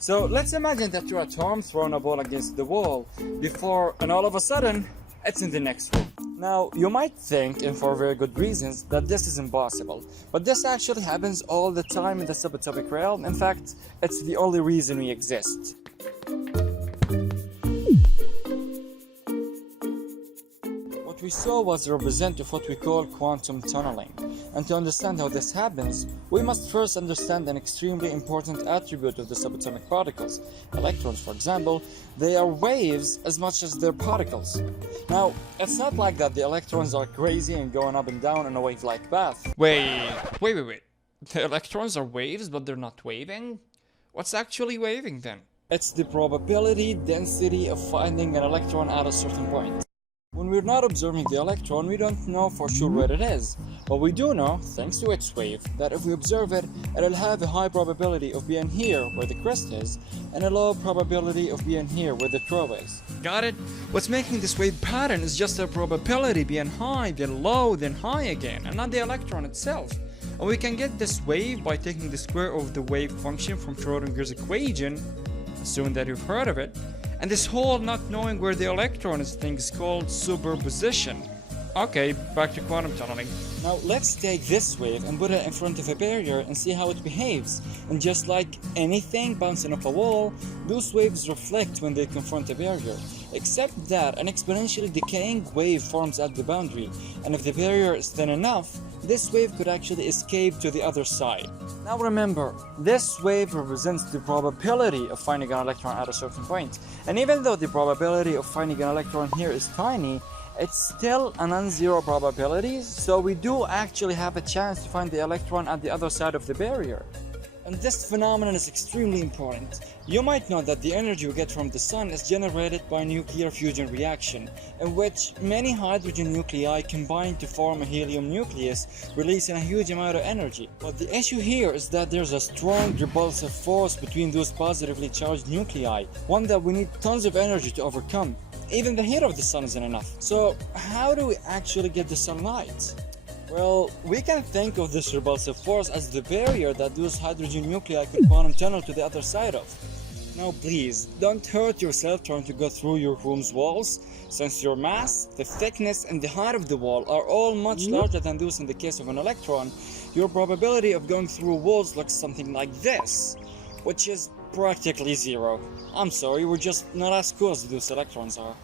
So let's imagine that you're at home throwing a ball against the wall before, and all of a sudden, it's in the next room. Now, you might think, and for very good reasons, that this is impossible. But this actually happens all the time in the subatomic realm. In fact, it's the only reason we exist. What we saw was a representative of what we call quantum tunneling. And to understand how this happens, we must first understand an extremely important attribute of the subatomic particles. Electrons, for example, they are waves as much as they're particles. Now, it's not like that the electrons are crazy and going up and down in a wave-like path. Wait. The electrons are waves, but they're not waving? What's actually waving then? It's the probability density of finding an electron at a certain point. When we're not observing the electron, we don't know for sure where it is. But we do know, thanks to its wave, that if we observe it, it'll have a high probability of being here where the crest is, and a low probability of being here where the throw is. Got it? What's making this wave pattern is just a probability being high, then low, then high again, and not the electron itself. And we can get this wave by taking the square of the wave function from Schrodinger's equation, assuming that you've heard of it. And this whole not knowing where the electron is thing is called superposition. Okay, back to quantum tunneling. Now let's take this wave and put it in front of a barrier and see how it behaves. And just like anything bouncing off a wall, those waves reflect when they confront a barrier. Except that an exponentially decaying wave forms at the boundary, and if the barrier is thin enough, this wave could actually escape to the other side. Now remember, this wave represents the probability of finding an electron at a certain point. And even though the probability of finding an electron here is tiny, it's still a non-zero probability, so we do actually have a chance to find the electron at the other side of the barrier. And this phenomenon is extremely important. You might know that the energy we get from the sun is generated by a nuclear fusion reaction, in which many hydrogen nuclei combine to form a helium nucleus, releasing a huge amount of energy. But the issue here is that there's a strong repulsive force between those positively charged nuclei, one that we need tons of energy to overcome. Even the heat of the sun isn't enough. So how do we actually get the sunlight? Well, we can think of this repulsive force as the barrier that those hydrogen nuclei could quantum tunnel to the other side of. Now please, don't hurt yourself trying to go through your room's walls, since your mass, the thickness and the height of the wall are all much larger than those in the case of an electron. Your probability of going through walls looks something like this, which is practically zero. I'm sorry, we're just not as cool as those electrons are.